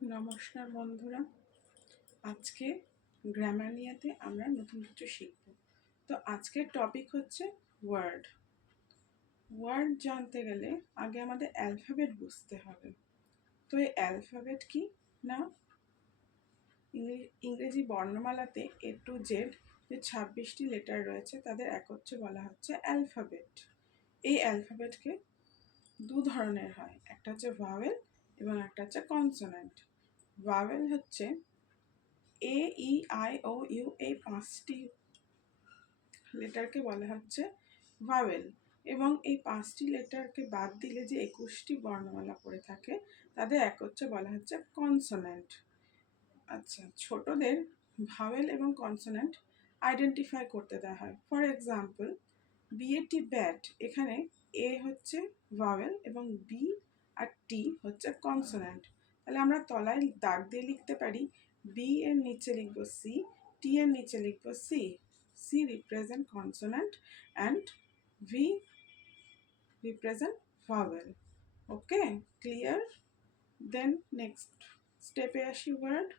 নমস্কার বন্ধুরা, আজকে গ্রামানিয়াতে আমরা নতুন কিছু শিখব। তো আজকের টপিক হচ্ছে ওয়ার্ড। ওয়ার্ড জানতে গেলে আগে আমাদের অ্যালফাবেট বুঝতে হবে। তো এই অ্যালফাবেট কি না, ইংরেজি বর্ণমালাতে A to Z যে 26টি লেটার রয়েছে তাদের একত্রে বলা হচ্ছে অ্যালফাবেট। এই অ্যালফাবেটকে দু ধরনের হয়, একটা হচ্ছে ভাওয়েল এবং একটা হচ্ছে কনসোনেন্ট। ভাওয়েল হচ্ছে A, E, I, O, U এই 5টি লেটারকে বলা হচ্ছে ভাওয়েল, এবং এই 5টি লেটারকে বাদ দিলে যে 21টি বর্ণমালা পড়ে থাকে তাদের একত্রে বলা হচ্ছে কনসোনেন্ট। আচ্ছা, ছোটদের ভাওয়েল এবং কনসোনেন্ট আইডেন্টিফাই করতে দেওয়া হয়। ফর এক্সাম্পল, BAT ব্যাট, এখানে A হচ্ছে ভাওয়েল এবং B আর T হচ্ছে কনসোনেন্ট। তাহলে আমরা তলায় দাগ দিয়ে লিখতে পারি, B এর নিচে লিখব C, T এর নিচে লিখব C. C represent consonant and V represent vowel. Okay, clear? Then next স্টেপে আসি ওয়ার্ড।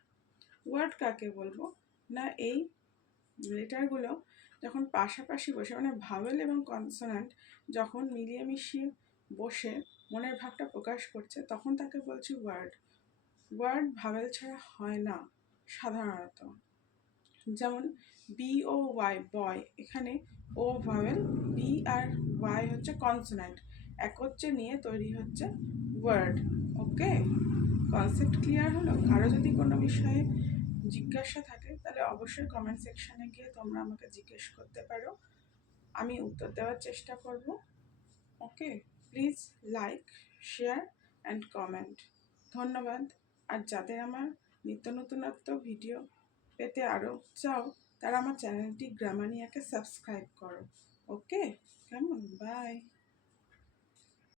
ওয়ার্ড কাকে বলবো না, এই লেটারগুলো যখন পাশাপাশি বসে, মানে ভাওয়েল এবং কনসোনেন্ট যখন মিলিয়ে মিশিয়ে বসে মনের ভাবটা প্রকাশ করছে, তখন তাকে বলছি ওয়ার্ড। ওয়ার্ড ভাওয়েল ছাড়া হয় না সাধারণত। যেমন BOY বয়, এখানে ও ভাওয়েল, বি আর ওয়াই হচ্ছে কনসোনেন্ট, একত্রে নিয়ে তৈরি হচ্ছে ওয়ার্ড। ওকে, কনসেপ্ট ক্লিয়ার হলো? কারো যদি কোনো বিষয়ে জিজ্ঞাসা থাকে তাহলে অবশ্যই কমেন্ট সেকশানে গিয়ে তোমরা আমাকে জিজ্ঞেস করতে পারো, আমি উত্তর দেওয়ার চেষ্টা করব। Okay, please like, share and comment. ধন্যবাদ। আর যাদের আমার নিত্য নতুনত্ব ভিডিও পেতে আরও চাও তারা আমার চ্যানেলটি গ্রামানিয়াকে সাবস্ক্রাইব করো। ওকে, কেমন, বাই।